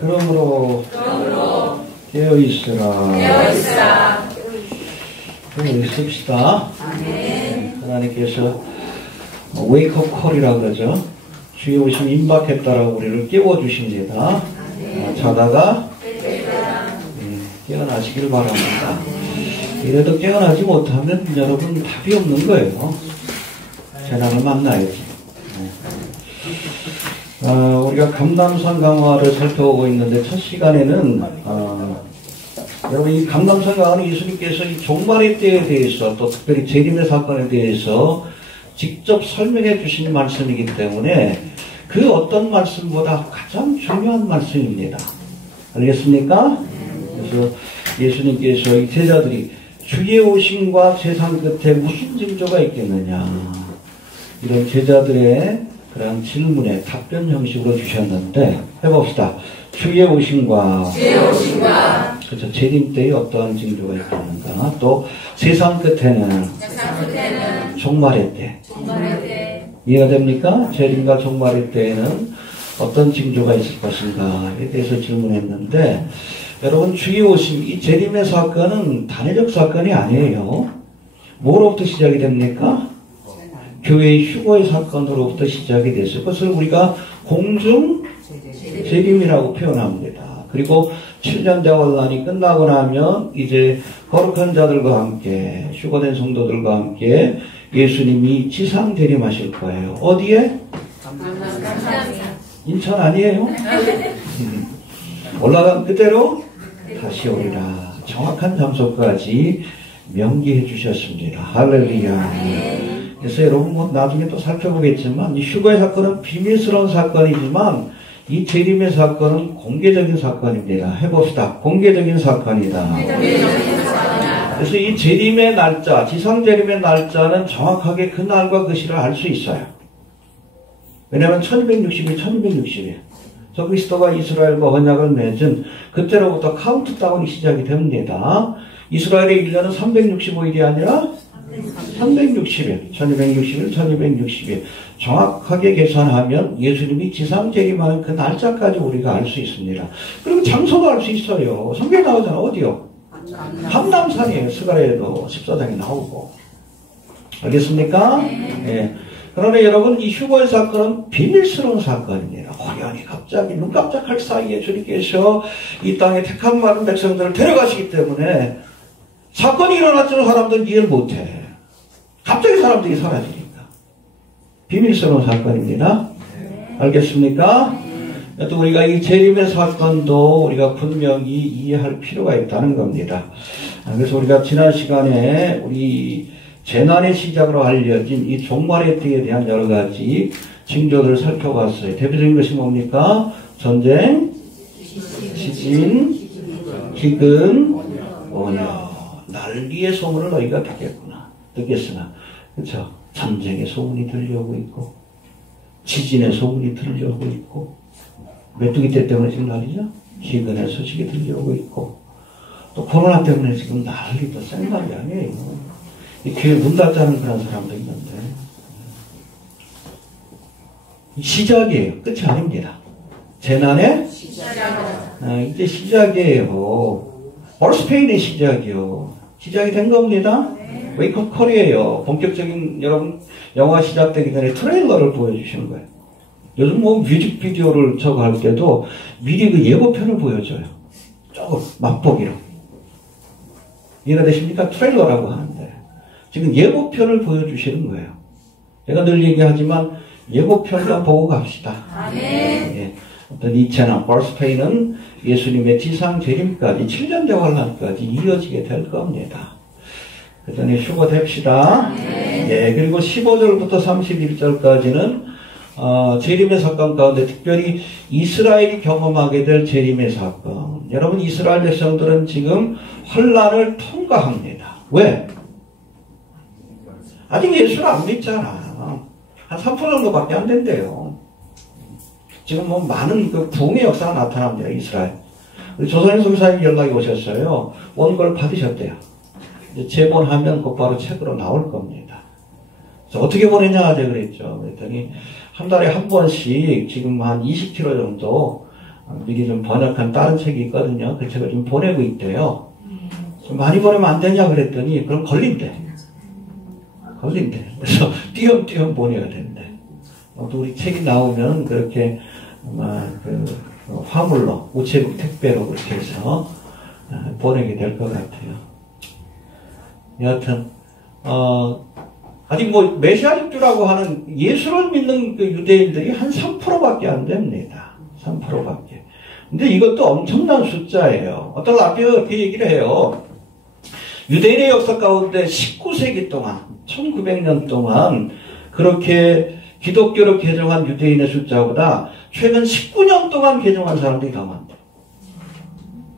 그러므로 깨어있으라. 그럼 있읍시다. 하나님께서 웨이크업 콜이라고 그러죠. 주의 오심 임박했다라고 우리를 깨워주십니다. 자다가 깨어나시길 바랍니다. 이래도 깨어나지 못하면 여러분 답이 없는 거예요. 재난을 만나야지. 우리가 감람산 강화를 살펴보고 있는데 첫 시간에는 여러분 이 감람산 강화는 예수님께서 이 종말의 때에 대해서 또 특별히 재림의 사건에 대해서 직접 설명해 주신 말씀이기 때문에 그 어떤 말씀보다 가장 중요한 말씀입니다. 알겠습니까? 그래서 예수님께서 이 제자들이 주의 오심과 세상 끝에 무슨 징조가 있겠느냐, 이런 제자들의 그런 질문에 답변 형식으로 주셨는데 해봅시다. 주의 오심과 그렇죠. 재림 때에 어떠한 징조가 있겠는가, 또 세상 끝에는 종말의 때. 이해가 됩니까? 재림과 종말의 때에는 어떤 징조가 있을 것인가에 대해서 질문했는데, 여러분 주의 오심, 이 재림의 사건은 단회적 사건이 아니에요. 뭐로부터 시작이 됩니까? 교회의 휴거의 사건으로부터 시작이 됐어요. 그것을 우리가 공중 재림이라고 표현합니다. 그리고 7년 대환란이 끝나고 나면 이제 거룩한 자들과 함께, 휴거된 성도들과 함께 예수님이 지상 재림하실 거예요. 어디에? 인천 아니에요? 올라간 그대로 다시 오리라. 정확한 장소까지 명기해 주셨습니다. 할렐루야. 그래서 여러분 뭐 나중에 또 살펴보겠지만 이 휴거의 사건은 비밀스러운 사건이지만 이 재림의 사건은 공개적인 사건입니다. 해봅시다. 공개적인 사건이다. 그래서 이 재림의 날짜, 지상 재림의 날짜는 정확하게 그 날과 그 시를 알 수 있어요. 왜냐하면 1260일, 1260일. 저 그리스도가 이스라엘과 언약을 맺은 그때로부터 카운트다운이 시작이 됩니다. 이스라엘의 1년은 365일이 아니라 360일, 1260일, 1260일. 정확하게 계산하면 예수님이 지상 재림하는 그 날짜까지 우리가 알 수 있습니다. 그리고 장소도 알 수 있어요. 성경에 나오잖아. 어디요? 감람산이에요. 스가랴에도 14장에 나오고. 알겠습니까? 네. 그러나 여러분 이 휴거의 사건은 비밀스러운 사건입니다. 호연히 갑자기 눈 깜짝할 사이에 주님께서 이 땅에 택한 많은 백성들을 데려가시기 때문에 사건이 일어났지만 사람들은 이해를 못해. 갑자기 사람들이 사라지니까. 비밀스러운 사건입니다. 알겠습니까? 또 우리가 이 재림의 사건도 우리가 분명히 이해할 필요가 있다는 겁니다. 그래서 우리가 지난 시간에 우리 재난의 시작으로 알려진 이 종말의 때에 대한 여러 가지 징조들을 살펴봤어요. 대표적인 것이 뭡니까? 전쟁, 지진, 기근, 원효. 난리의 소문을 너희가 듣겠으나, 그렇죠? 전쟁의 소문이 들려오고 있고, 지진의 소문이 들려오고 있고, 메뚜기 때 때문에 지금 난리죠? 기근의 소식이 들려오고 있고, 또 코로나 때문에 지금 난리도 생각이 아니에요. 이 교회 문 닫자는 그런 사람도 있는데, 시작이에요. 끝이 아닙니다. 재난의 이제 시작이에요. 얼스페인의 시작이요. 시작이 된 겁니다. 웨이크업 콜이에요. 본격적인 여러분 영화 시작되기 전에 트레일러를 보여주시는 거예요. 요즘 뭐 뮤직비디오를 저거 할 때도 미리 그 예고편을 보여줘요. 조금 맛보기로. 이해가 되십니까? 트레일러라고 하는데 지금 예고편을 보여주시는 거예요. 제가 늘 얘기하지만 예고편만 보고 갑시다. 예. 어떤 이 재난, 얼스페인은 예수님의 지상 재림까지 7년 대환란까지 이어지게 될 겁니다. 그랬더니 휴거됩시다. 예, 그리고 15절부터 31절까지는 재림의 사건 가운데 특별히 이스라엘이 경험하게 될 재림의 사건. 여러분 이스라엘 백성들은 지금 환란을 통과합니다. 왜? 아직 예수를 안 믿잖아. 한 3% 정도밖에 안 된대요. 지금 뭐 많은 그 부흥의 역사가 나타납니다. 이스라엘. 조선의 성사님 연락이 오셨어요. 원고를 받으셨대요. 이제 재본하면 곧바로 책으로 나올 겁니다. 그래서 어떻게 보내냐 하자 그랬죠. 그랬더니 한 달에 한 번씩 지금 한 20km 정도 미리 좀 번역한 다른 책이 있거든요. 그 책을 좀 보내고 있대요. 좀 많이 보내면 안 되냐 그랬더니 그럼 걸린대. 그래서 띄엄띄엄 보내야 된대. 또 우리 책이 나오면 그렇게 아마 화물로 우체국 택배로 그렇게 해서 보내게 될 것 같아요. 여하튼 아직 뭐 메시아족주라고 하는 예수를 믿는 그 유대인들이 한 3%밖에 안 됩니다. 3%밖에. 근데 이것도 엄청난 숫자예요. 어떤 라비가 그렇게 얘기를 해요. 유대인의 역사 가운데 19세기 동안 1900년 동안 그렇게 기독교로 개종한 유대인의 숫자보다 최근 19년 동안 개종한 사람들이 더 많다.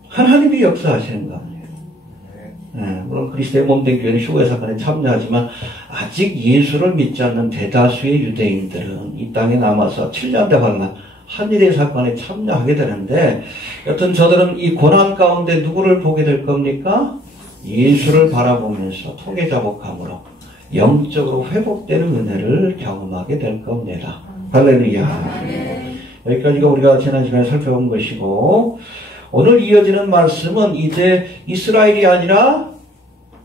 하나님이 역사하시는 거 아니에요. 네, 물론 그리스도의 몸된 교회는 휴거의 사건에 참여하지만 아직 예수를 믿지 않는 대다수의 유대인들은 이 땅에 남아서 7년대 활만 한일의 사건에 참여하게 되는데 여튼 저들은 이 고난 가운데 누구를 보게 될 겁니까? 예수를 바라보면서 통해자복함으로 영적으로 회복되는 은혜를 경험하게 될 겁니다. 할렐루야. 여기까지가 우리가 지난 시간에 살펴본 것이고 오늘 이어지는 말씀은 이제 이스라엘이 아니라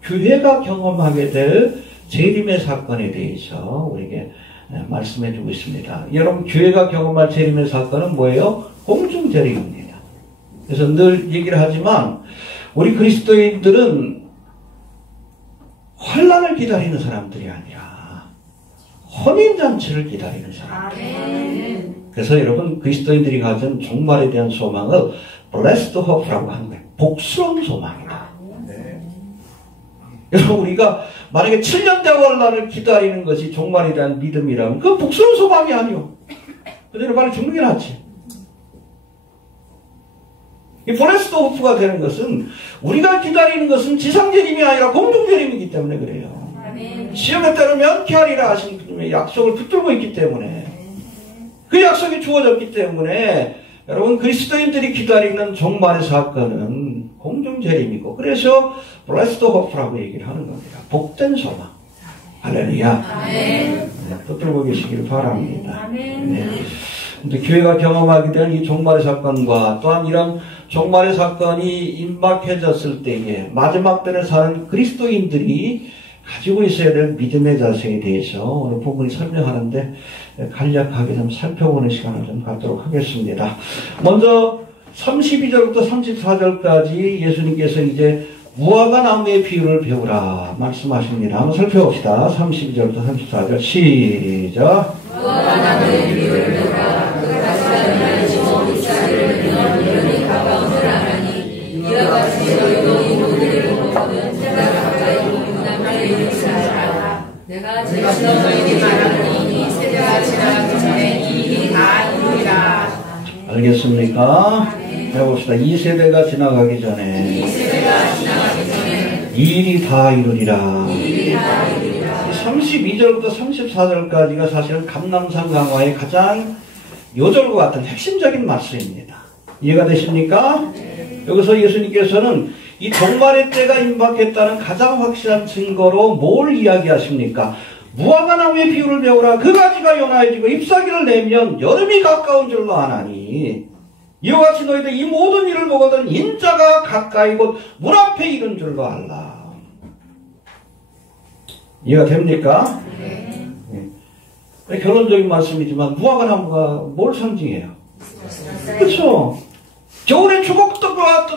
교회가 경험하게 될 재림의 사건에 대해서 우리에게 말씀해 주고 있습니다. 여러분 교회가 경험할 재림의 사건은 뭐예요? 공중재림입니다. 그래서 늘 얘기를 하지만 우리 그리스도인들은 환난을 기다리는 사람들이 아니라 혼인잔치를 기다리는 사람들. 그래서 여러분 그리스도인들이 가진 종말에 대한 소망을 blessed hope라고 하는 거예요. 복스러운 소망이다. 여러분 우리가 만약에 7년대 환난을 기다리는 것이 종말에 대한 믿음이라면 그건 복스러운 소망이 아니요. 그대로 빨리 죽는 게 낫지. 이 블레스드 호프가 되는 것은 우리가 기다리는 것은 지상재림이 아니라 공중재림이기 때문에 그래요. 시험에 따르면 피하리라 하신 그분의 약속을 붙들고 있기 때문에 그 약속이 주어졌기 때문에 여러분 그리스도인들이 기다리는 종말의 사건은 공중재림이고 그래서 블레스드 호프라고 얘기를 하는 겁니다. 복된 소망. 할렐루야. 네, 붙들고 계시길 바랍니다. 네. 근데 교회가 경험하게 된 이 종말의 사건과 또한 이런 종말의 사건이 임박해졌을 때에 마지막 때를 사는 그리스도인들이 가지고 있어야 될 믿음의 자세에 대해서 오늘 본문이 설명하는데 간략하게 좀 살펴보는 시간을 좀 갖도록 하겠습니다. 먼저 32절부터 34절까지 예수님께서 이제 무화과 나무의 비유를 배우라 말씀하십니다. 한번 살펴봅시다. 32절부터 34절 시작. 무화과 나무의 비유를 배우라. 이와 같이 너희도 이 모든 보고는 내가 가까이 온 남을 이루시라. 내가 지금 너희에게 말하노니 이 세대가 지나가기 전에 이 일이 다 이루리라. 알겠습니까? 해봅시다. 이 세대가 지나가기 전에 이 일이 다 이루리라. 32절부터 34절까지가 사실은 감람산 강화의 가장 요절과 같은 핵심적인 말씀입니다. 이해가 되십니까? 여기서 예수님께서는 이 종말의 때가 임박했다는 가장 확실한 증거로 뭘 이야기하십니까? 무화과 나무의 비유를 배우라. 그 가지가 연하여지고 잎사귀를 내면 여름이 가까운 줄로 아나니 이와 같이 너희들 이 모든 일을 보거든 인자가 가까이 곧 문 앞에 이른 줄로 알라. 이해가 됩니까? 네. 결론적인 말씀이지만 무화과 나무가 뭘 상징해요? 그렇죠? 겨울에 죽었던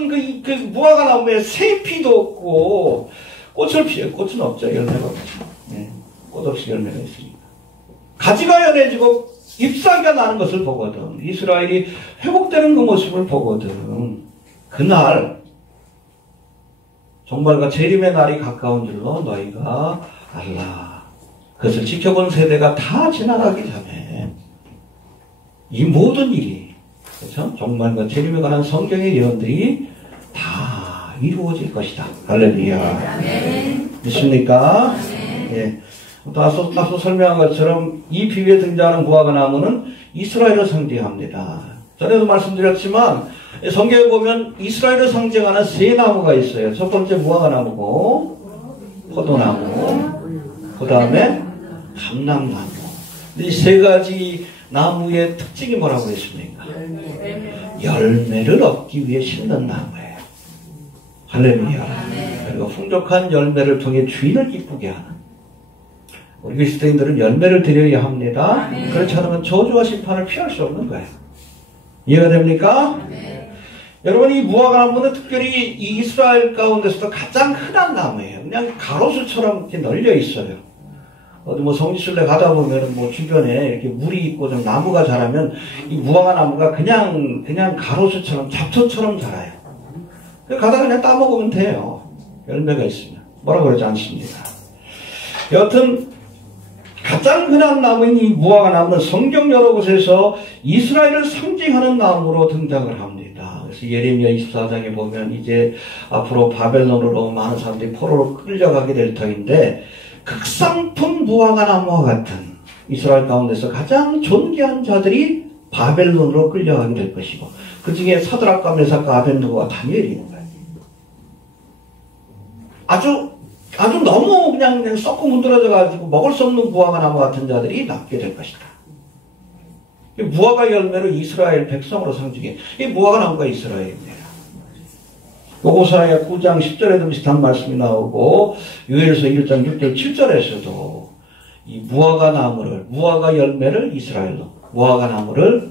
그 무화과 나무에 새피도 없고 꽃을 피워요. 꽃은 없죠. 열매가 없죠. 네. 꽃 없이 열매가 있으니까. 가지가 연해지고 잎사귀가 나는 것을 보거든. 이스라엘이 회복되는 그 모습을 보거든. 그날 종말과 재림의 날이 가까운 줄로 너희가 알라. 그것을 지켜본 세대가 다 지나가기 전에 이 모든 일이 그렇죠? 종말과 재림에 관한 성경의 예언들이 다 이루어질 것이다. 할렐루야. 믿습니까? 예. 앞서 설명한 것처럼 이 비유에 등장하는 무화과 나무는 이스라엘을 상징합니다. 전에도 말씀드렸지만 성경에 보면 이스라엘을 상징하는 세 나무가 있어요. 첫 번째 무화과 나무고 포도나무, 그 다음에 감람나무. 이 세 가지 나무의 특징이 뭐라고 했습니까? 열매를 얻기 위해 심는 나무예요. 할렐루야. 그리고 풍족한 열매를 통해 주인을 기쁘게 하는, 우리 그리스도인들은 열매를 드려야 합니다. 그렇지 않으면 저주와 심판을 피할 수 없는 거예요. 이해가 됩니까? 여러분, 이 무화과나무는 특별히 이 이스라엘 가운데서도 가장 흔한 나무예요. 그냥 가로수처럼 이렇게 널려 있어요. 어디 뭐 성지순례 가다 보면은 뭐 주변에 이렇게 물이 있고 좀 나무가 자라면 이 무화과나무가 그냥 가로수처럼 잡초처럼 자라요. 가다가 그냥 따먹으면 돼요. 열매가 있으면. 뭐라고 그러지 않습니다. 여하튼 가장 흔한 나무인 이 무화과나무는 성경 여러 곳에서 이스라엘을 상징하는 나무로 등장을 합니다. 그래서 예레미야 24장에 보면 이제 앞으로 바벨론으로 많은 사람들이 포로로 끌려가게 될 터인데, 극상품 무화과나무와 같은 이스라엘 가운데서 가장 존귀한 자들이 바벨론으로 끌려가게 될 것이고, 그 중에 사드락과 메삭과 아벳느고와 다니엘이 있는 거예요. 아주 너무 그냥 썩고 문드러져가지고 먹을 수 없는 무화과나무 같은 자들이 남게 될 것이다. 무화과 열매를 이스라엘 백성으로 상징해. 이 무화과나무가 이스라엘입니다. 호세아야 9장 10절에도 비슷한 말씀이 나오고, 요엘서 1장 6절 7절에서도 이 무화과 열매를 이스라엘로, 무화과나무를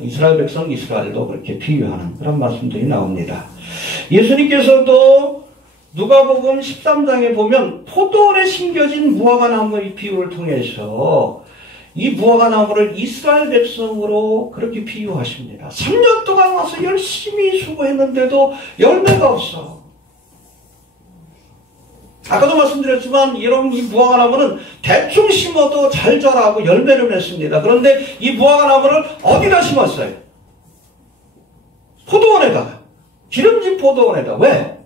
이스라엘 백성 이스라엘로 그렇게 비유하는 그런 말씀들이 나옵니다. 예수님께서도 누가복음 13장에 보면 포도원에 심겨진 무화과나무의 비유를 통해서 이 무화과나무를 이스라엘 백성으로 그렇게 비유하십니다. 3년 동안 와서 열심히 수고했는데도 열매가 없어. 아까도 말씀드렸지만 여러분, 이 무화과나무는 대충 심어도 잘 자라고 열매를 맺습니다. 그런데 이 무화과나무를 어디다 심었어요? 포도원에다가. 기름진 포도원에다. 왜?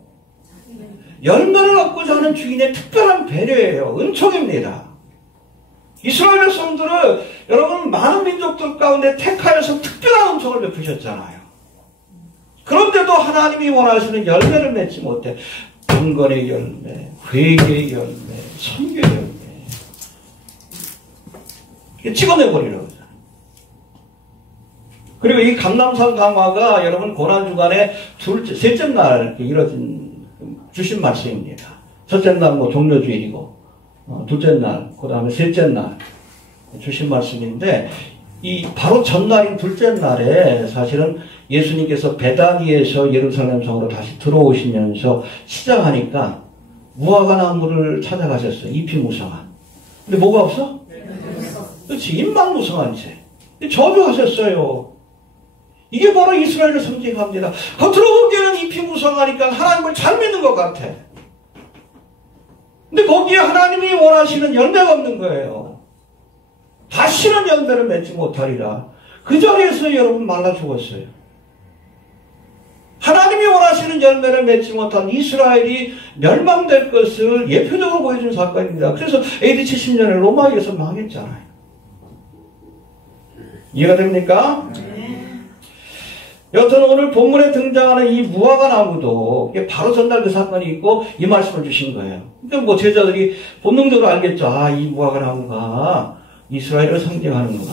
열매를 얻고자 하는 주인의 특별한 배려예요. 은총입니다. 이스라엘 백성들을 여러분 많은 민족들 가운데 택하여서 특별한 은총을 베푸셨잖아요. 그런데도 하나님이 원하시는 열매를 맺지 못해 경건의 열매, 회개의 열매, 선교의 열매 찍어내버리려고 하잖아요. 그리고 이 감람산 강화가 여러분 고난주간에 셋째 날 이루어진 주신 말씀입니다. 첫째 날 뭐 종려주일이고, 둘째 날, 그 다음에 셋째 날 주신 말씀인데, 이 바로 전날인 둘째 날에 사실은 예수님께서 베다니에서 예루살렘 성으로 다시 들어오시면서 시작하니까 무화과나무를 찾아가셨어요. 잎이 무성한. 근데 뭐가 없어? 그렇지, 잎만 무성한 채. 저주하셨어요. 이게 바로 이스라엘을 상징합니다. 겉으로 보기에는 잎이 무성하니까 하나님을 잘 믿는 것 같아. 근데 거기에 하나님이 원하시는 열매가 없는 거예요. 다시는 열매를 맺지 못하리라. 그 자리에서 여러분 말라 죽었어요. 하나님이 원하시는 열매를 맺지 못한 이스라엘이 멸망될 것을 예표적으로 보여준 사건입니다. 그래서 AD 70년에 로마에서 망했잖아요. 이해가 됩니까? 여튼 오늘 본문에 등장하는 이 무화과나무도 바로 전날 그 사건이 있고 이 말씀을 주신 거예요. 그러니까 뭐 제자들이 본능적으로 알겠죠. 아, 이 무화과나무가 이스라엘을 상징하는구나.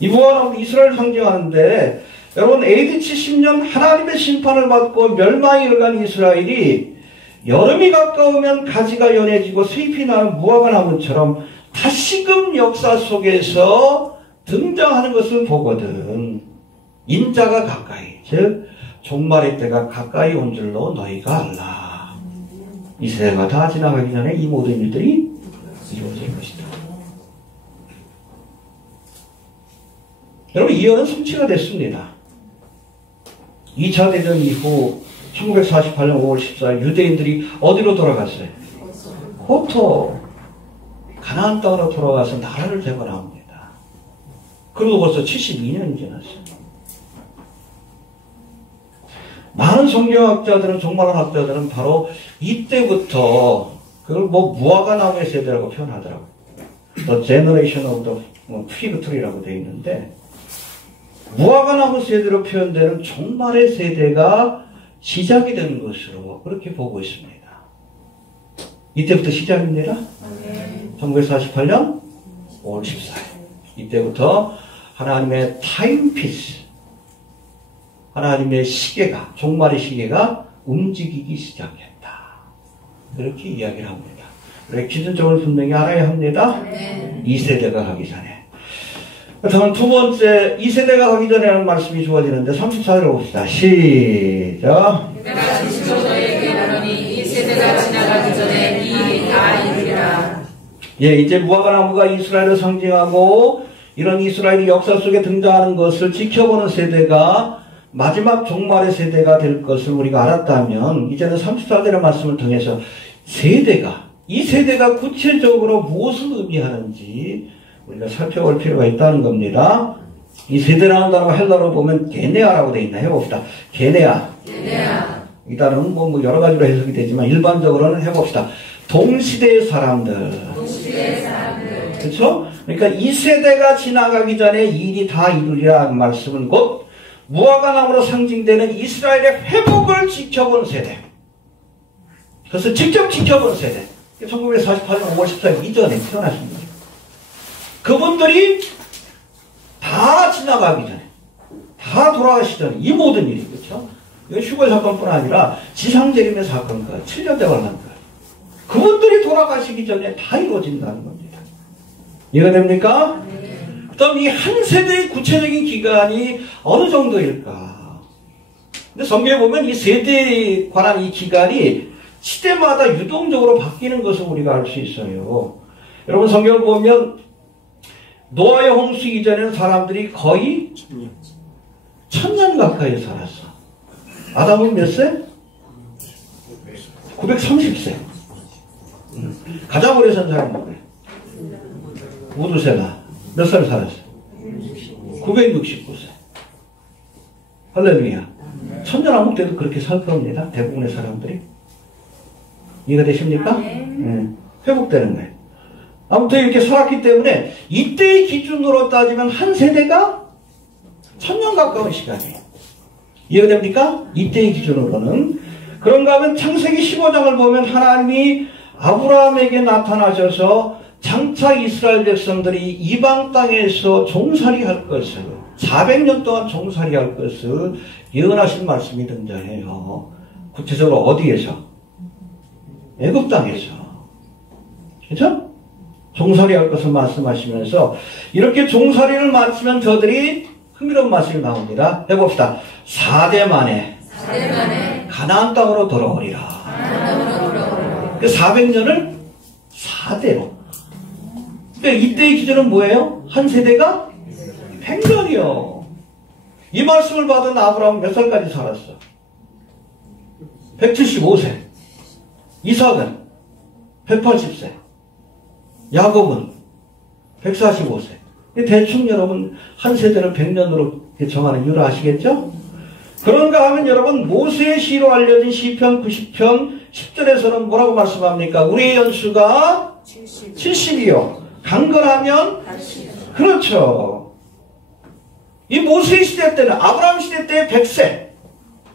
이 무화과나무도 이스라엘을 상징하는데, 여러분 AD 70년 하나님의 심판을 받고 멸망에 이르간 이스라엘이 여름이 가까우면 가지가 연해지고 수잎이 나는 무화과나무처럼 다시금 역사 속에서 등장하는 것을 보거든. 인자가 가까이, 즉 종말의 때가 가까이 온 줄로 너희가 알라. 이 세대가 다 지나가기 전에 이 모든 일들이 이루어질 것이다. 여러분, 이 예언은 성취가 됐습니다. 2차 대전 이후 1948년 5월 14일 유대인들이 어디로 돌아갔어요? 호토, 가나안 땅으로 돌아가서 나라를 재건합니다. 그리고 벌써 72년이 지났어요. 많은 성경학자들은, 종말학자들은 바로 이때부터 그걸 뭐 무화과나무의 세대라고 표현하더라고요. The Generation of the Fig Tree라고 되어 있는데, 무화과나무 세대로 표현되는 종말의 세대가 시작이 되는 것으로 그렇게 보고 있습니다. 이때부터 시작입니다. 1948년 5월 14일. 이때부터 하나님의 타임피스, 하나님의 시계가, 종말의 시계가 움직이기 시작했다. 이렇게 이야기를 합니다. 그래, 기준점을 분명히 알아야 합니다. 2세대가 가기 전에. 그렇다면 두 번째, 2세대가 가기 전에 하는 말씀이 주어지는데 34절을 봅시다. 시작. 내가 진실로 너에게 말하노니 2세대가 지나가기 전에 이 일이 다 이루리라. 예, 이제 무화과나무가 이스라엘을 상징하고 이런 이스라엘이 역사 속에 등장하는 것을 지켜보는 세대가 마지막 종말의 세대가 될 것을 우리가 알았다면 이제는 34절의 말씀을 통해서 이 세대가 구체적으로 무엇을 의미하는지 우리가 살펴볼 필요가 있다는 겁니다. 이 세대라는 단어가 헬라어로 보면 게네아라고 되어 있나 해봅시다. 게네아. 이 단어는 뭐 여러 가지로 해석이 되지만 일반적으로는 해봅시다. 동시대의 사람들. 그렇죠? 그러니까 이 세대가 지나가기 전에 이 일이 다 이루리라는 말씀은 곧 무화과나무로 상징되는 이스라엘의 회복을 지켜본 세대. 그래서 직접 지켜본 세대. 1948년 5월 14일 이전에 태어나십니다. 그분들이 다 지나가기 전에, 다 돌아가시기 전에 이 모든 일이, 그렇죠? 이건 휴거 사건뿐 아니라 지상재림의 사건과 7년 대관한 거예요. 그분들이 돌아가시기 전에 다 이루어진다는 겁니다. 이해가 됩니까? 그다음 이 한 세대의 구체적인 기간이 어느 정도일까? 근데 성경에 보면 이 세대에 관한 이 기간이 시대마다 유동적으로 바뀌는 것을 우리가 알 수 있어요. 여러분 성경을 보면 노아의 홍수 이전에는 사람들이 거의 1000년 가까이 살았어. 아담은 몇 세? 930세. 가장 오래 산 사람이 누구예요? 우두세가 몇 살 살았어? 969세. 할렐루야. 천년왕국 때도 그렇게 살 겁니다. 대부분의 사람들이. 이해가 되십니까? 네. 회복되는 거예요. 아무튼 이렇게 살았기 때문에 이때의 기준으로 따지면 한 세대가 1000년 가까운 시간이에요. 이해가 됩니까? 이때의 기준으로는. 그런가 하면 창세기 15장을 보면 하나님이 아브라함에게 나타나셔서 장차 이스라엘 백성들이 이방 땅에서 종살이 할 것을 400년 동안 종살이 할 것을 예언하신 말씀이 등장해요. 구체적으로 어디에서? 애굽 땅에서. 그렇죠? 종살이 할 것을 말씀하시면서 이렇게 종살이를 마치면 저들이 흥미로운 말씀이 나옵니다. 해봅시다. 4대 만에 가나안 땅으로 돌아오리라. 그 400년을 4대로. 그러니까 이때의 기준은 뭐예요? 한 세대가 100년이요. 이 말씀을 받은 아브라함은 몇 살까지 살았어? 175세. 이삭은 180세. 야곱은 145세. 대충 여러분 한 세대를 100년으로 정하는 이유를 아시겠죠? 그런가 하면 여러분 모세의 시로 알려진 시편 90편 10절에서는 뭐라고 말씀합니까? 우리의 연수가 70이요. 강건하면 80. 그렇죠. 이 모세 시대 때는 아브라함 시대 때 100세.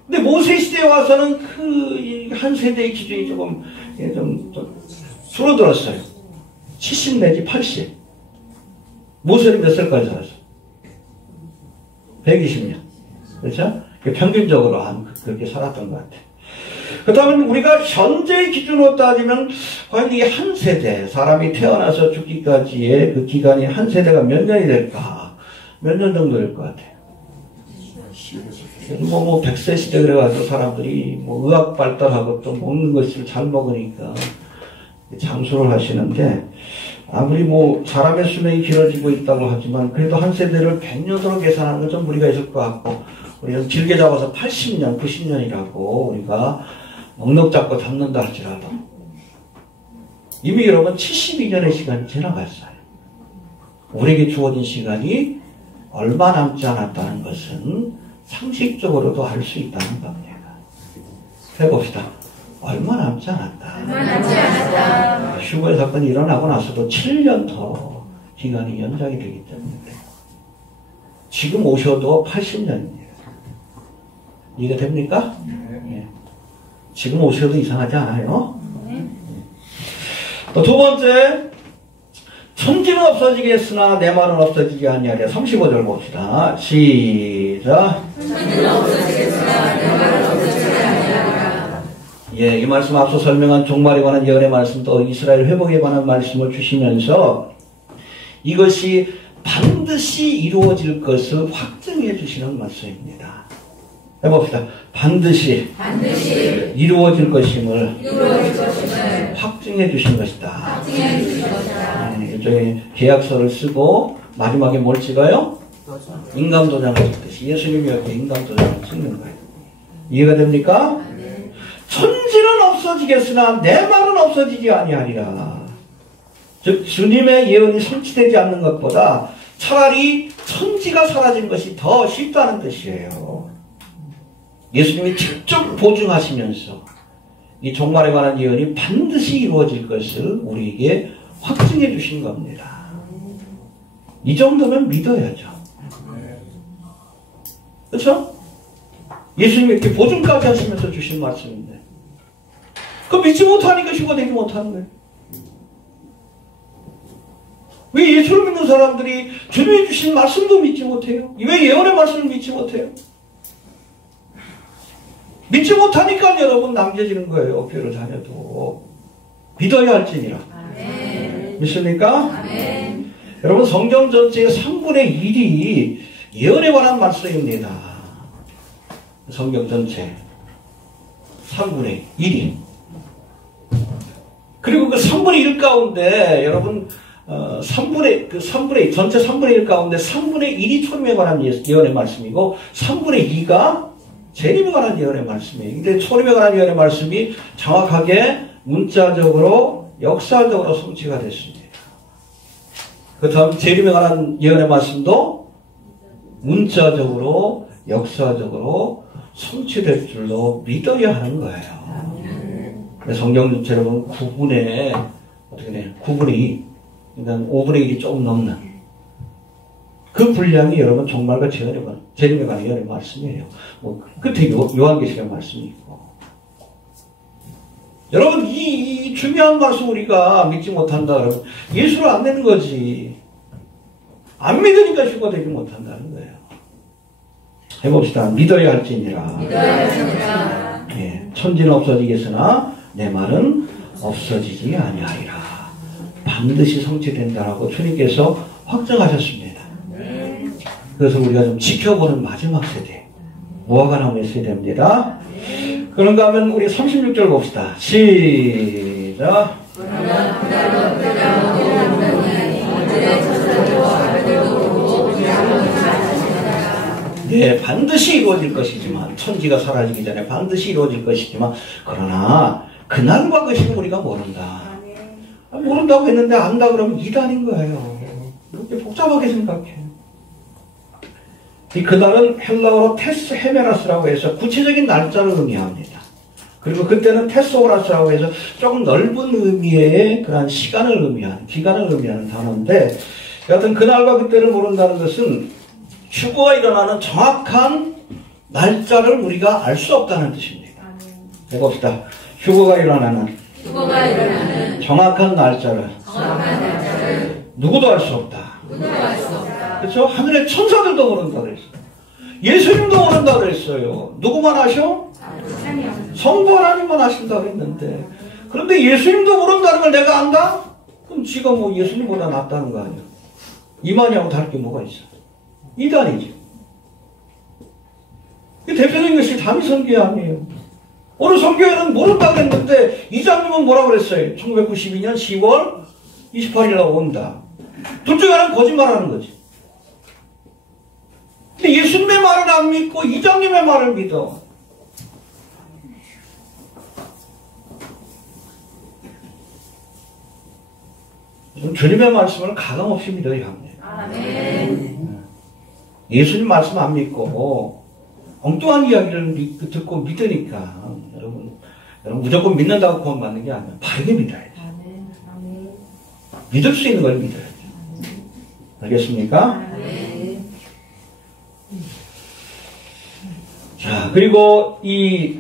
근데 모세 시대에 와서는 그 한 세대의 기준이 조금 좀 줄어들었어요. 70 내지 80. 모세는 몇 살까지 살았어? 120년. 그렇죠? 평균적으로 그렇게 살았던 것 같아요. 그렇다면 우리가 현재의 기준으로 따지면 과연 이 한 세대, 사람이 태어나서 죽기까지의 그 기간이 한 세대가 몇 년이 될까? 몇 년 정도 될 것 같아요? 100세 시대 그래가지고 사람들이 의학 발달하고 또 먹는 것을 잘 먹으니까 장수를 하시는데 아무리 사람의 수명이 길어지고 있다고 하지만 그래도 한 세대를 100년으로 계산하는 건 좀 무리가 있을 것 같고 우리가 길게 잡아서 80년, 90년이라고 우리가 넉넉 잡고 잡는다 할지라도 이미 여러분 72년의 시간이 지나갔어요. 우리에게 주어진 시간이 얼마 남지 않았다는 것은 상식적으로도 알 수 있다는 겁니다. 해봅시다. 얼마 남지 않았다. 휴거 사건이 일어나고 나서도 7년 더 기간이 연장이 되기 때문에 지금 오셔도 80년입니다. 이해가 됩니까? 네. 지금 오셔도 이상하지 않아요? 또 두 번째, 천지는 없어지겠으나 내 말은 없어지지 아니하리라. 35절 봅시다. 시작. 천지는 없어지겠으나 내 말은 없어지지 아니하리라. 예, 이 말씀 앞서 설명한 종말에 관한 예언의 말씀 또 이스라엘 회복에 관한 말씀을 주시면서 이것이 반드시 이루어질 것을 확증해 주시는 말씀입니다. 해봅시다. 반드시 이루어질 것임을 확증해 주신 것이다. 일종의 계약서를 쓰고 마지막에 뭘 찍어요? 인감도장을 찍듯이 예수님이 이렇게 인감도장을 찍는 거예요. 이해가 됩니까? 천지는 없어지겠으나 내 말은 없어지지 아니하리라. 즉 주님의 예언이 성취되지 않는 것보다 차라리 천지가 사라진 것이 더 쉽다는 뜻이에요. 예수님이 직접 보증하시면서 이 종말에 관한 예언이 반드시 이루어질 것을 우리에게 확증해 주신 겁니다. 이 정도면 믿어야죠. 그렇죠? 예수님이 이렇게 보증까지 하시면서 주신 말씀인데 그 믿지 못하니까 휴거되지 못하는 거예요. 왜 예수를 믿는 사람들이 주님이 주신 말씀도 믿지 못해요? 왜 예언의 말씀을 믿지 못해요? 믿지 못하니까 여러분 남겨지는 거예요. 교회를 다녀도. 믿어야 할지니라. 아멘. 믿습니까? 아멘. 여러분 성경 전체의 3분의 1이 예언에 관한 말씀입니다. 성경 전체 3분의 1이. 그리고 그 3분의 1 가운데 여러분 3분의 전체 3분의 1 가운데 3분의 1이 초림에 관한 예언의 말씀이고 3분의 2가 재림에 관한 예언의 말씀이에요. 근데 초림에 관한 예언의 말씀이 정확하게 문자적으로 역사적으로 성취가 됐습니다. 그 다음 재림에 관한 예언의 말씀도 문자적으로 역사적으로 성취될 줄로 믿어야 하는 거예요. 성경 전체 여러분 9분의 2 그러니까 5분의 1이 조금 넘는 그 분량이 여러분 종말과 재림에 관한 예언의 말씀이에요. 끝에 요한계시록 말씀이 있고. 여러분 이 중요한 말씀 우리가 믿지 못한다 그러면 예수를 안 믿는 거지. 안 믿으니까 휴거되지 못한다는 거예요. 해봅시다. 믿어야 할지니라. 예, 천지는 없어지겠으나 내 말은 없어지지 아니하리라. 반드시 성취된다라고 주님께서 확정하셨습니다. 그래서 우리가 좀 지켜보는 마지막 세대, 모아가나무의 세대입니다. 그런가 하면 우리 36절 봅시다. 시작. 네, 반드시 이루어질 것이지만 천지가 사라지기 전에 반드시 이루어질 것이지만 그러나 그날과 그 시는 우리가 모른다. 모른다고 했는데 안다 그러면 이단인 거예요. 이렇게 복잡하게 생각해. 이 그날은 헬라어로 테스 헤메라스라고 해서 구체적인 날짜를 의미합니다. 그리고 그때는 테스오라스라고 해서 조금 넓은 의미의 그런 시간을 의미하는, 기간을 의미하는 단어인데 여하튼 그날과 그때를 모른다는 것은 휴거가 일어나는 정확한 날짜를 우리가 알 수 없다는 뜻입니다. 해봅시다. 휴거가 일어나는 정확한 날짜를 누구도 알 수 없다. 그렇죠? 하늘의 천사들도 모른다 그랬어요. 예수님도 모른다 그랬어요. 누구만 아셔? 성부 하나님만 아신다 그랬는데 그런데 예수님도 모른다는 걸 내가 안다? 그럼 지가 뭐 예수님보다 낫다는 거 아니야. 이만희하고 다를 게 뭐가 있어? 이단이지. 대표적인 것이 다미선교회 아니에요. 어느 선교회는 모른다 그랬는데 이장님은 뭐라고 그랬어요? 1992년 10월 28일 날 온다. 둘 중에 하나는 거짓말하는 거지. 근데 예수님의 말을 안 믿고 이장님의 말을 믿어. 주님의 말씀을 가감없이 믿어야 합니다. 아멘. 예수님 말씀 안 믿고 엉뚱한 이야기를 듣고 믿으니까 여러분 무조건 믿는다고 구원받는 게 아니라 바르게 믿어야죠. 아멘. 믿을 수 있는 걸 믿어야죠. 알겠습니까? 아멘. 자, 그리고 이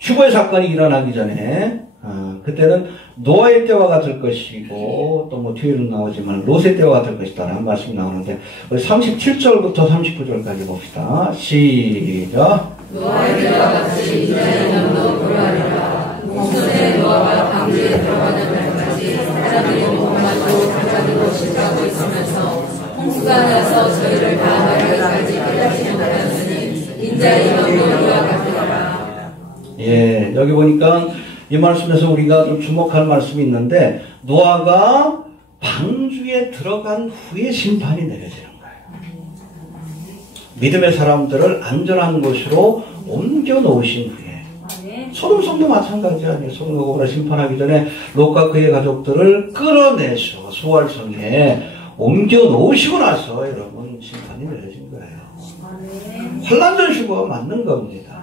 휴거의 사건이 일어나기 전에 그때는 노아의 때와 같을 것이고 또 뭐 뒤에는 나오지만 롯의 때와 같을 것이다 라는 말씀이 나오는데 우리 37절부터 39절까지 봅시다. 시작. 노아의 때와 같이 인자의 영도 그러하리라. 홍수에 노아가 방주에 들어가는 날까지 사람들이 목마르고 잠자고 싫다고 있으면서 홍수가 나서 저희를 다 말하기까지 깨닫지 못하였으니 인자의 영도 이와 같으리라. 예, 여기 보니까 이 말씀에서 우리가 좀 주목할 말씀이 있는데 노아가 방주에 들어간 후에 심판이 내려지는 거예요. 믿음의 사람들을 안전한 곳으로 옮겨 놓으신 후에 소돔 성도 마찬가지 아니에요. 소돔 고모라 심판하기 전에 롯과 그의 가족들을 끌어내서 수월성에 옮겨 놓으시고 나서 여러분 심판이 내려진 거예요. 환난전 휴거가 맞는 겁니다.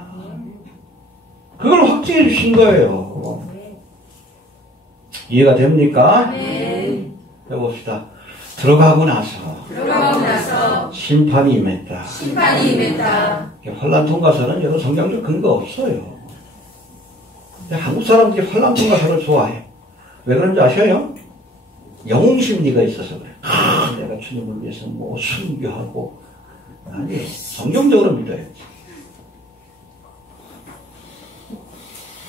그걸 확증해 주신 거예요. 이해가 됩니까? 네. 해봅시다. 들어가고 나서 심판이 임했다. 환난 통과서는 여러 성경적 근거 없어요. 한국 사람들이 환난 통과서를 좋아해. 왜 그런지 아셔요? 영웅 심리가 있어서 그래. 내가 주님을 위해서 뭐 순교하고. 아니, 성경적으로 믿어야지.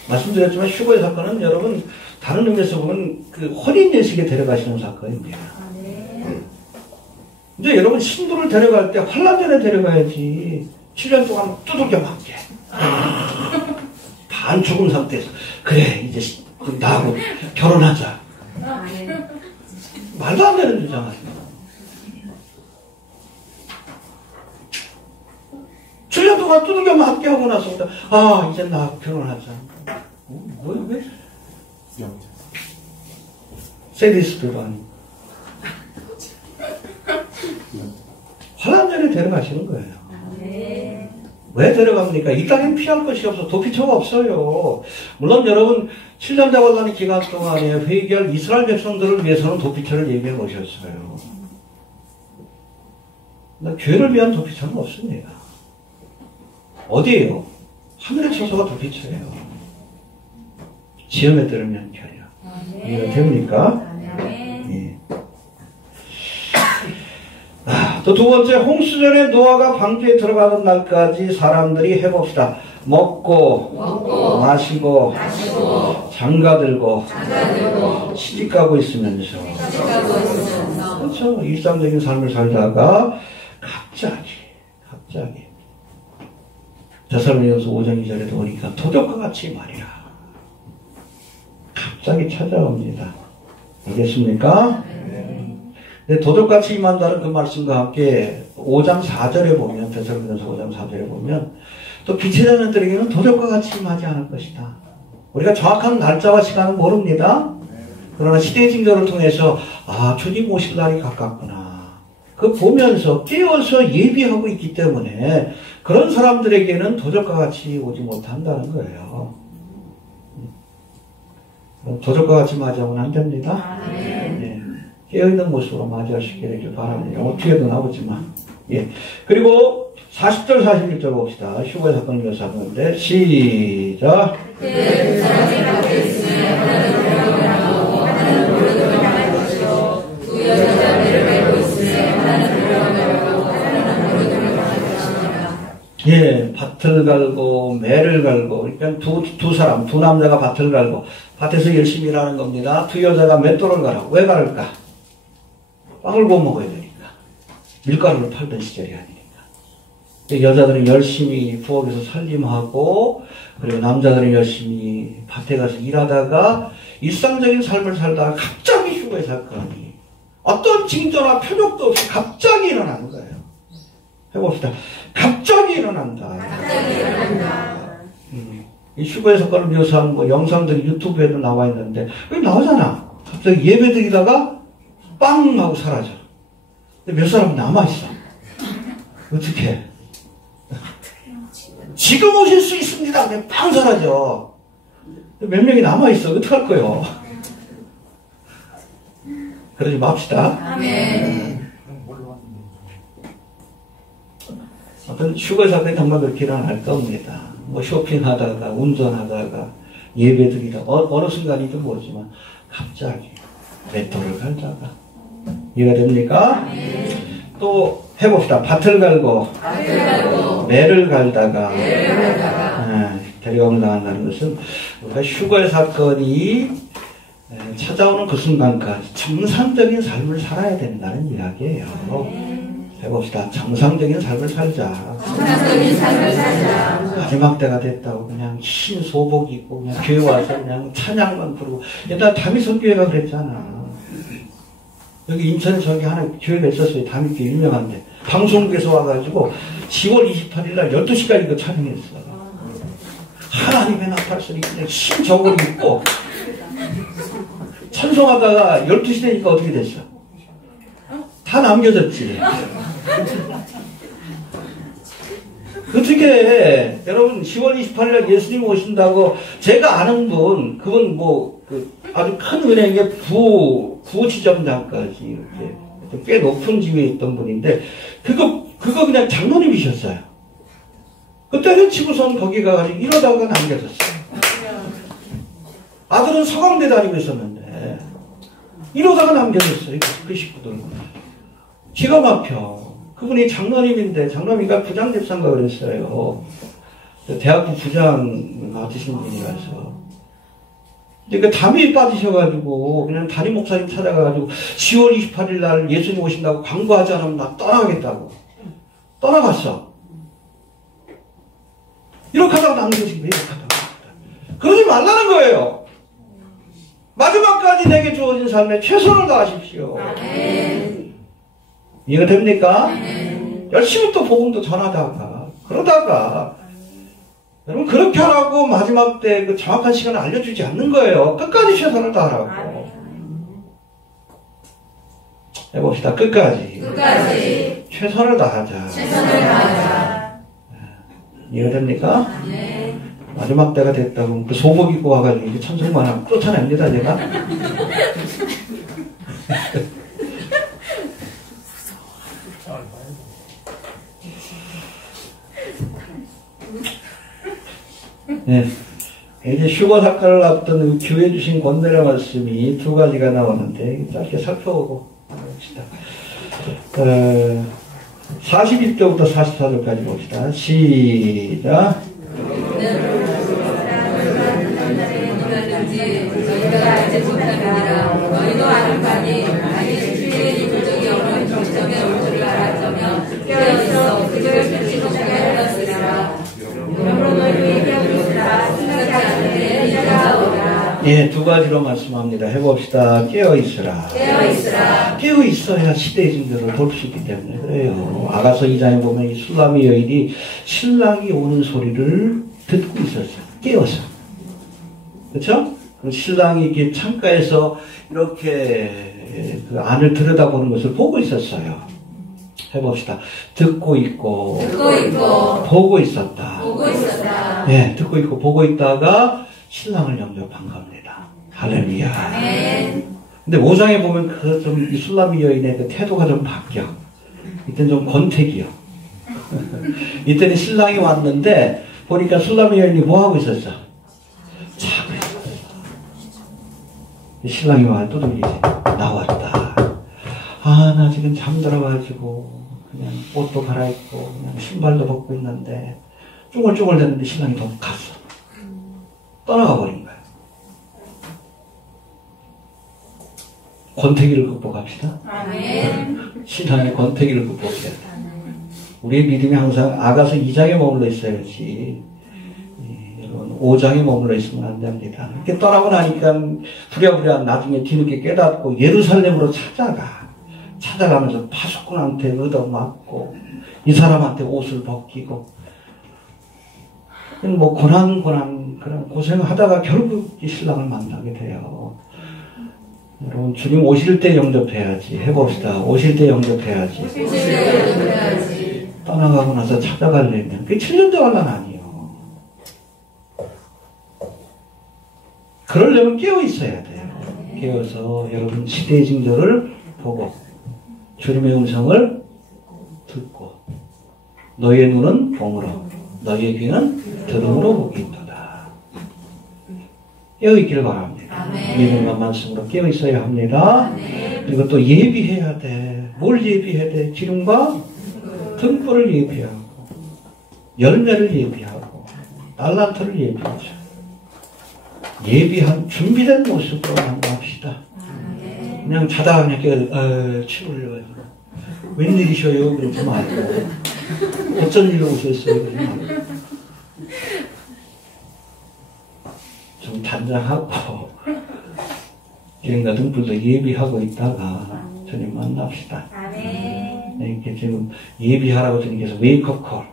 말씀드렸지만 휴거의 사건은 여러분 다른 의미에서 보면 그 혼인 예식에 데려가시는 사건입니다. 이제 여러분 신부를 데려갈 때 환란전에 데려가야지. 7년 동안 두들겨 맞게. 반 죽은 상태에서 그래 이제 나하고 결혼하자. 말도 안 되는 주장이에요. 7년 동안 두들겨 맞게 하고 나서 이제 나하고 결혼하자. 왜? 세디스트도 아니고. 환란전에 데려가시는 거예요. 왜 데려갑니까? 이 땅엔 피할 것이 없어. 도피처가 없어요. 물론 여러분 7년 대환란의 기간 동안에 회개할 이스라엘 백성들을 위해서는 도피처를 예비해 놓으셨어요. 교회를 위한 도피처는 없습니다. 어디에요? 하늘의 처소가 도피처예요. 지음에 따르면 결이야. 이해가 됩니까? 예. 또 두 번째, 홍수전에 노아가 방주에 들어가는 날까지 사람들이 해봅시다. 먹고 마시고 장가들고 시집가고 있으면서 그렇죠. 일상적인 삶을 살다가 갑자기 데살로니가서 5장 2절에 보니까 도적과 같이 말이야. 갑자기 찾아옵니다. 알겠습니까? 네. 도적같이 임한다는 그 말씀과 함께 5장 4절에 보면, 데살로니가서 5장 4절에 보면 또 빛의 자녀들에게는 도적과 같이 임하지 않을 것이다. 우리가 정확한 날짜와 시간은 모릅니다. 그러나 시대의 징조를 통해서 주님 오실 날이 가깝구나. 그 보면서 깨어서 예비하고 있기 때문에 그런 사람들에게는 도적과 같이 오지 못한다는 거예요. 도적과 같이 맞이하면 안 됩니다. 네. 깨어있는 모습으로 맞이할 수 있게 되길 바랍니다. 뒤에도 나오지만. 예. 그리고 40절 41절 봅시다. 휴거의 사건을 묘사하는데 시작. 그 사람이 밖에 있으면 하나는 데려가고 하나는 모르는 당할 것이요 두 여자가 배를 메고 있으면 하나는 데려가고 하나는 모르는 당할 것이니라. 예, 밭을 갈고 매를 갈고 그러니까 두 사람, 두 남자가 밭을 갈고 밭에서 열심히 일하는 겁니다. 두 여자가 맷돌을 갈고 왜 갈까? 빵을 구워 먹어야 되니까. 밀가루를 팔던 시절이 아니니까. 여자들은 열심히 부엌에서 살림하고 그리고 남자들은 열심히 밭에 가서 일하다가 일상적인 삶을 살다가 갑자기 휴거의 사건이 어떤 징조나 표적도 없이 갑자기 일어나는 거예요. 해봅시다. 갑자기 일어난다. 이 휴거의 사건을 묘사한 영상들이 유튜브에도 나와 있는데 여기 나오잖아. 갑자기 예배 드리다가 빵 하고 사라져. 근데 몇 사람은 남아있어. 어떻게? 지금 오실 수 있습니다. 그냥 빵 사라져. 몇 명이 남아있어. 어떡할 거요? 그러지 맙시다. 아멘. 어떤 휴거 사건이 정말 그렇게 일어날 겁니다. 쇼핑하다가, 운전하다가, 예배드리다 어느 순간이든 모르지만 갑자기 맷돌을 갈다가 이해가 됩니까? 또 해봅시다. 밭을 갈고 매를 갈다가 데려가면 나간다는 것은 우리가 휴거의 사건이 찾아오는 그 순간까지 정상적인 삶을 살아야 된다는 이야기예요. 해봅시다. 정상적인 삶을 살자. 정상적인 삶을 살자. 마지막 때가 됐다고 그냥 흰 소복 입고 그냥 교회 와서 그냥 찬양만 부르고. 옛날 다미성교회가 그랬잖아. 여기 인천에 저기 하나 교회가 있었어요. 다미교회 유명한데. 방송국에서 와가지고 10월 28일 날 12시까지 그 찬양했어. 하나님의 나팔 소리 그냥 흰 저고리 입고 찬송하다가 12시 되니까 어떻게 됐어? 다 남겨졌지. 어떻게 여러분 10월 28일 예수님 오신다고 제가 아는 분 그분 뭐 아주 큰 은행의 부지점장까지 이렇게 꽤 높은 지위에 있던 분인데 그거 그냥 장로님이셨어요. 그때는 치고선 거기 가가지고 이러다가 남겨졌어요. 아들은 서강대 다니고 있었는데 이러다가 남겨졌어요. 그 식구들. 기가 막혀. 그분이 장로님인데 장로님인가 부장집사인가 그랬어요. 대학부 부장 맡으신 분이라서. 이제 그 담이 빠지셔가지고 그냥 담임 목사님 찾아가가지고 10월 28일 날 예수님 오신다고 광고하지 않으면 나 떠나가겠다고. 떠나갔어. 이렇게 하다가 남겨진 거예요. 이렇게 하다가. 그러지 말라는 거예요. 마지막까지 내게 주어진 삶에 최선을 다하십시오. 이해가 됩니까? 열심히 또 복음도 전하다가 그러다가 여러분 그렇게 하라고 마지막 때 그 정확한 시간을 알려주지 않는 거예요. 끝까지 최선을 다하라고. 해봅시다. 끝까지 최선을 다하자. 이해가 됩니까? 마지막 때가 됐다고 그 소복 입고 와가지고 이제 천성만하면 쫓아냅니다 제가. 네. 이제 휴거 사건을 앞둔 교회 주신 권면의 말씀이 두 가지가 나오는데 짧게 살펴보고 봅시다. 41절부터 44절까지 봅시다. 시작. 너희가 알지 못하느니라. 너희도 아는 바니 만일 주일이 도적이 어느 정점에 올 줄을 알았다면 깨어있어 그들을 펼치고 하였으리라. 그러므로 너희도 얘기하고 있으라. 생각지 않는데 이제가 오라. 예, 두 가지로 말씀합니다. 해봅시다. 깨어있으라. 깨어있어야 시대의 징조를 볼 수 있기 때문에 그래요. 아가서 2장에 보면 이 술람이 여인이 신랑이 오는 소리를 듣고 있었어요. 깨어서. 그렇죠? 그 신랑이 이렇게 창가에서 이렇게 그 안을 들여다보는 것을 보고 있었어요. 해봅시다. 듣고 있고 보고 있었다. 예, 듣고 있고 보고 있다가 신랑을 영접한 겁니다. 할렐루야. 근데 5장에 보면 그 좀 이 술람이 여인의 그 태도가 좀 바뀌어. 이때는 좀 권태기요. 이때는 신랑이 왔는데 보니까 술람이 여인이 뭐 하고 있었어? 자고 있었어. 신랑이 와 두들기지. 나왔다. 아, 나 지금 잠들어가지고 그냥 옷도 갈아입고 그냥 신발도 벗고 있는데 쭈글쭈글 됐는데 신랑이 더 갔어. 떠나가 버린 거야. 권태기를 극복합시다. 신앙의 권태기를 극복해야 돼. 우리의 믿음이 항상 아가서 2장에 머물러 있어야지 5장에 머물러 있으면 안 됩니다. 이렇게 떠나고 나니까 부랴부랴 나중에 뒤늦게 깨닫고 예루살렘으로 찾아가면서 파수꾼한테 얻어맞고 이 사람한테 옷을 벗기고 뭐 고난 그런 고생하다가 결국 이 신랑을 만나게 돼요. 여러분 주님 오실 때 영접해야지. 해봅시다. 오실 때 영접해야지. 떠나가고 나서 찾아가려면 그게 7년 동안은 아니에요. 그러려면 깨어 있어야 돼요. 깨어서 여러분 시대의 징조를 보고 주님의 음성을 듣고 너희의 눈은 봉으로 너희의 귀는 들음으로 보기 있도다. 깨어있기를 바랍니다. 아멘. 믿음과 말씀으로 깨어있어야 합니다. 그리고 또 예비해야 돼. 뭘 예비해야 돼? 기름과 등불을 예비하고 열매를 예비하고 달란트를 예비하죠. 예비한 준비된 모습으로 만납시다. 그냥 자다 그냥 깨어 치우려고 웬일이셔요? 그러지 말고 어쩐 일로 오셨어요? 그러지 말고 좀 단장하고 기름과 등불도 예비하고 있다가 주님 만납시다. 이렇게 지금 예비하라고 주님께서 웨이크업 콜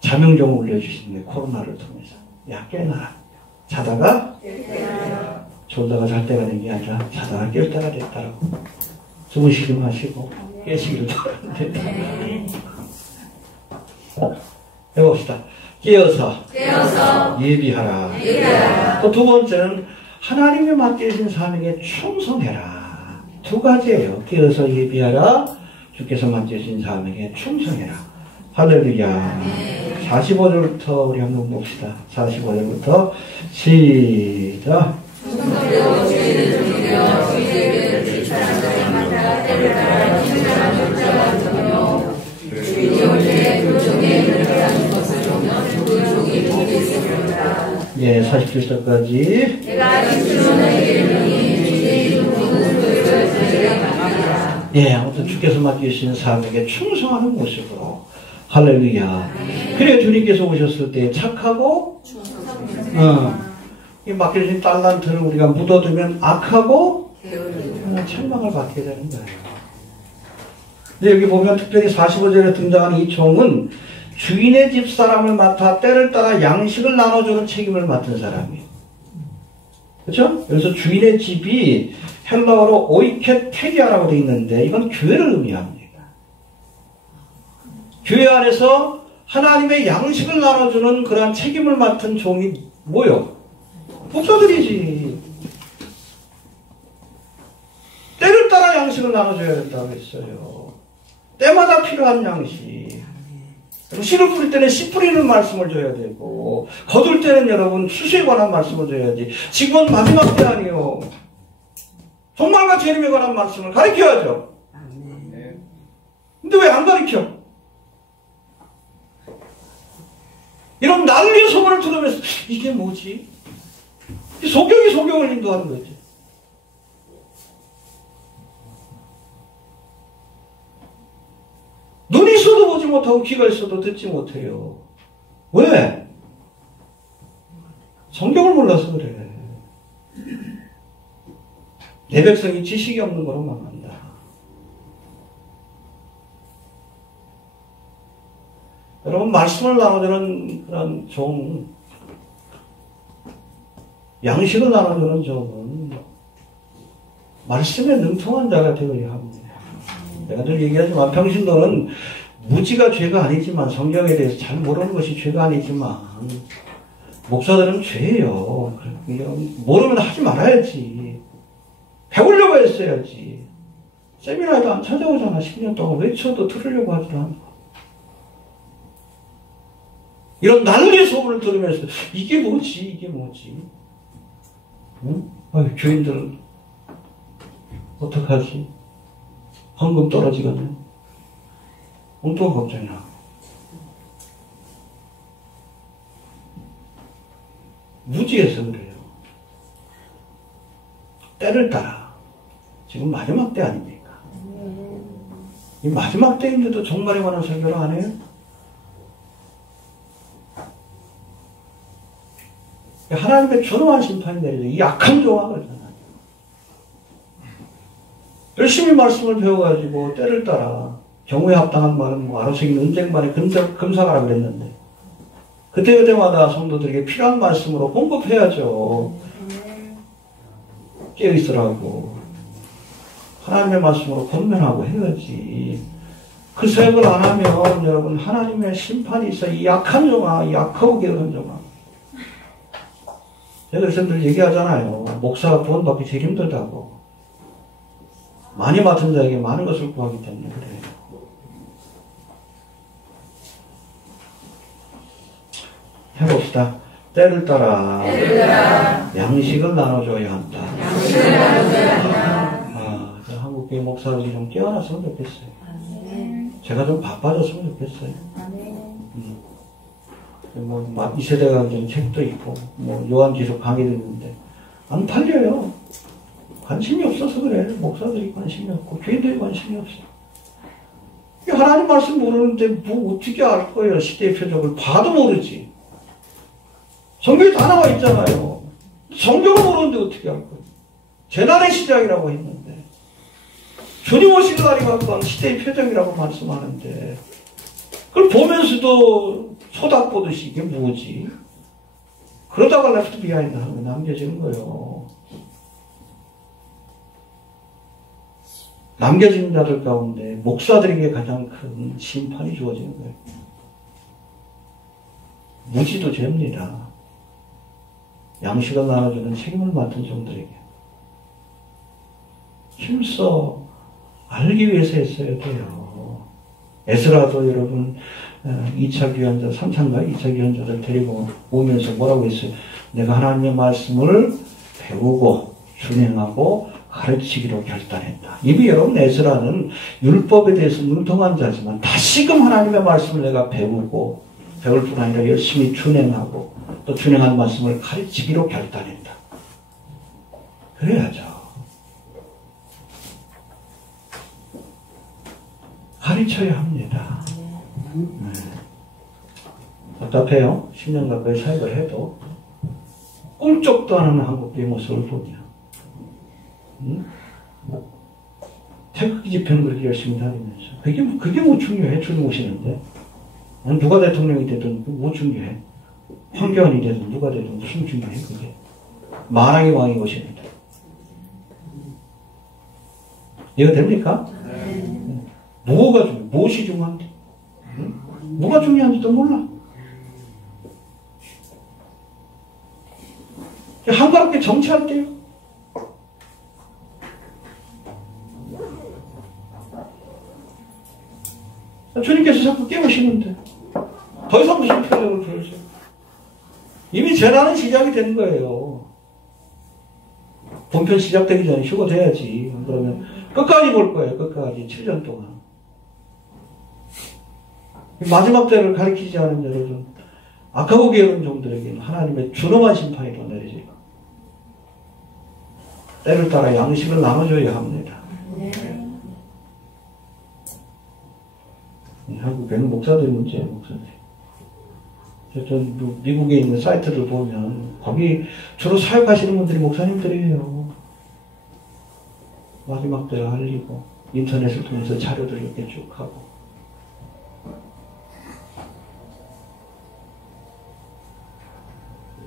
자명종을 올려주시는데 코로나를 통해서 야 깨어나라. 자다가 졸다가 잘 때가 된 게 아니라 자다가 깰 때가 됐다라고 주무시지 마시고 깨시기를 바랍니다. 해봅시다. 깨어서 예비하라. 또 두 번째는 하나님의 맡겨진 사명에 충성해라. 두 가지예요. 깨어서 예비하라. 주께서 맡겨진 사명에 충성해라. 할렐루야. 45절부터 우리 한번 봅시다. 45절부터 시작. 예, 47절까지. 예, 아무튼 주께서 맡기신 사람에게 충성하는 모습으로. 할렐루야. 그래 주님께서 오셨을 때 착하고 이 맡겨진 달란트를 우리가 묻어두면 악하고 책망을 받게 되는 거예요. 근데 여기 보면 특별히 45절에 등장하는 이 종은 주인의 집 사람을 맡아 때를 따라 양식을 나눠주는 책임을 맡은 사람이에요. 그렇죠? 그래서 주인의 집이 헬라어로 오이케테리아라고 되어 있는데 이건 교회를 의미합니다. 교회 안에서 하나님의 양식을 나눠주는 그러한 책임을 맡은 종이 뭐요? 목사들이지. 때를 따라 양식을 나눠줘야 된다고 했어요. 때마다 필요한 양식. 씨를 뿌릴 때는 씨 뿌리는 말씀을 줘야 되고, 거둘 때는 여러분 수수에 관한 말씀을 줘야지. 지금은 마지막 때 아니에요. 종말과 재림에 관한 말씀을 가르쳐야죠. 근데 왜 안 가르쳐? 이런 난리 소문을 들으면서 이게 뭐지? 소경이 소경을 인도하는 거지. 눈이 있어도 보지 못하고 귀가 있어도 듣지 못해요. 왜? 성경을 몰라서 그래. 내 백성이 지식이 없는 거로 망한다. 여러분 말씀을 나눠주는 그런 종, 양식을 나눠주는 종은 말씀에 능통한 자가 되어야 합니다. 내가 늘 얘기하지만 평신도는 무지가 죄가 아니지만 성경에 대해서 잘 모르는 것이 죄가 아니지만 목사들은 죄예요. 모르면 하지 말아야지. 배우려고 했어야지. 세미나에도 안 찾아오잖아. 10년 동안 외쳐도 들으려고 하지도 않고. 이런 난리 소문을 들으면서 이게 뭐지? 응? 교인들 어떡하지? 헌금 떨어지거든. 엉뚱한 걱정이 나. 무지해서 그래요. 때를 따라. 지금 마지막 때 아닙니까? 이 마지막 때인데도 종말에 관한 설교를 안 해요? 하나님의 존엄한 심판이 내려져. 이 악한 종아거든요. 열심히 말씀을 배워가지고 때를 따라 경우에 합당한 말은 뭐 아로새긴 은쟁반에 금사가라 그랬는데 그때마다 성도들에게 필요한 말씀으로 공급해야죠. 깨어있으라고 하나님의 말씀으로 권면하고 해야지. 그 사역을 안 하면 여러분 하나님의 심판이 있어. 이 약한 종아, 이 약하고 게으른 종아. 제가 늘 얘기하잖아요. 목사가 구원받기 제일 힘들다고. 많이 맡은 자에게 많은 것을 구하기 때문에 그래요. 해봅시다. 때를 따라 양식을 나눠줘야 한다. 양식을 나눠줘야 한다. 한국교회 목사들이 좀 깨어났으면 좋겠어요. 제가 좀 바빠졌으면 좋겠어요. 뭐, 이 세대가 이제 책도 있고, 뭐, 요한계시록 강의도 있는데, 안 팔려요. 관심이 없어서 그래. 목사들이 관심이 없고, 교인들이 관심이 없어. 하나님 말씀 모르는데, 뭐, 어떻게 알 거예요? 시대의 표적을 봐도 모르지. 성경에 다 나와 있잖아요. 성경을 모르는데 어떻게 알 거예요? 재난의 시작이라고 했는데, 주님 오실 날이 가까운 시대의 표적이라고 말씀하는데, 그걸 보면서도 소닥보듯이 이게 뭐지? 그러다가 레프트 비하인드 하는 게 남겨지는 거예요. 남겨진 자들 가운데 목사들에게 가장 큰 심판이 주어지는 거예요. 무지도 죄입니다. 양식을 나눠주는 책임을 맡은 종들에게 힘써 알기 위해서 했어야 돼요. 에스라도 여러분 2차 귀환자, 3차인가 2차 귀환자를 데리고 오면서 뭐라고 했어요? 내가 하나님의 말씀을 배우고 준행하고 가르치기로 결단했다. 이미 여러분 에스라는 율법에 대해서 능통한 자지만 다시금 하나님의 말씀을 내가 배우고 배울 뿐 아니라 열심히 준행하고 또 준행한 말씀을 가르치기로 결단했다. 그래야죠. 가르쳐야 합니다. 답답해요. 10년 가까이 사역을 해도 꿈쩍도 안 하는 한국교회 모습을 보면 태극기 집회는 그렇게 열심히 다니면서 그게 뭐 중요해? 주님 오시는데 누가 대통령이 되든 뭐 중요해? 황교안이 되든 누가 되든 무슨 중요해 그게? 만왕의 왕이 오시는데 이해가 됩니까? 뭐가 중요해? 무엇이 중요한데? 뭐가 중요한지도 몰라. 한가롭게 정치할 때요. 주님께서 자꾸 깨우시는데 더 이상 무슨 표적을 보여줘요? 이미 재난은 시작이 된 거예요. 본편 시작되기 전에 휴거돼야지. 그러면 끝까지 볼 거예요. 끝까지 7년 동안. 마지막 때를 가리키지 않은 여러분, 악하고 게으른 종들에게는 하나님의 준엄한 심판이 더 내려질 겁니다. 때를 따라 양식을 나눠줘야 합니다. 한국에는 목사들이 문제예요, 목사들. 저 미국에 있는 사이트를 보면 거기 주로 사역하시는 분들이 목사님들이에요. 마지막 때를 알리고 인터넷을 통해서 자료들을 이렇게 쭉 하고.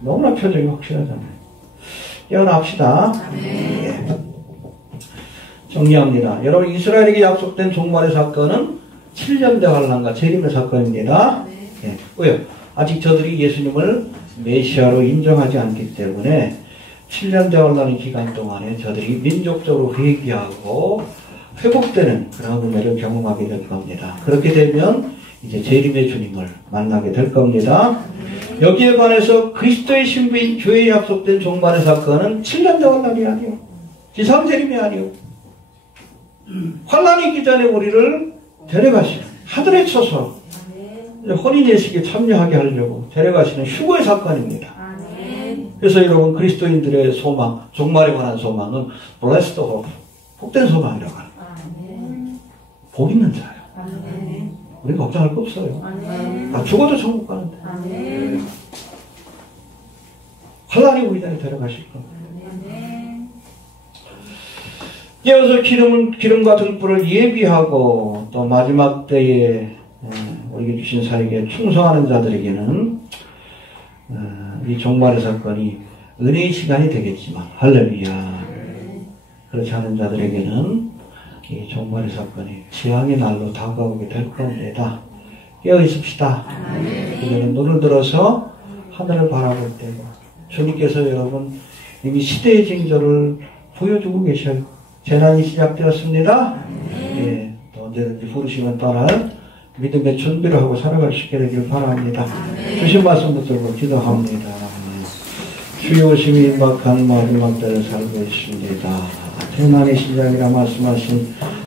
너무나 표정이 확실하잖아요. 깨어납시다. 네. 정리합니다. 여러분, 이스라엘에게 약속된 종말의 사건은 7년 대환란과 재림의 사건입니다. 네. 왜요? 아직 저들이 예수님을 메시아로 인정하지 않기 때문에 7년 대환란의 기간 동안에 저들이 민족적으로 회개하고 회복되는 그런 은혜를 경험하게 될 겁니다. 그렇게 되면 이제 재림의 주님을 만나게 될 겁니다. 여기에 관해서 그리스도의 신부인 교회에 약속된 종말의 사건은 7년 대환란이 아니요. 기상재림이 아니요. 환란이 있기 전에 우리를 데려가시는 하늘에 쳐서 혼인예식에 참여하게 하려고 데려가시는 휴거의 사건입니다. 그래서 여러분 그리스도인들의 소망, 종말에 관한 소망은 blessed hope, 복된 소망이라고 하는 거예요. 복 있는 자예요. 우리 걱정할 거 없어요. 나 죽어도 천국 가는데. 환란이 우리 자리에 데려가실 겁니다. 이어서 기름과 등불을 예비하고 또 마지막 때에 우리에게 주신 사역에 충성하는 자들에게는 이 종말의 사건이 은혜의 시간이 되겠지만 할렐루야. 그렇지 않은 자들에게는 이 종말의 사건이 재앙의 날로 다가오게 될 겁니다. 깨어 있읍시다. 우리는 눈을 들어서 하늘을 바라볼 때고 주님께서 여러분 이미 시대의 징조를 보여주고 계셔요. 재난이 시작되었습니다. 예, 또 언제든지 부르시면 따라 믿음의 준비를 하고 살아갈 수 있게 되길 바랍니다. 주신 말씀 붙들고 기도합니다. 주의 오심이 임박한 마지막 때를 살고 있습니다. 태어난의 시작이라 말씀하신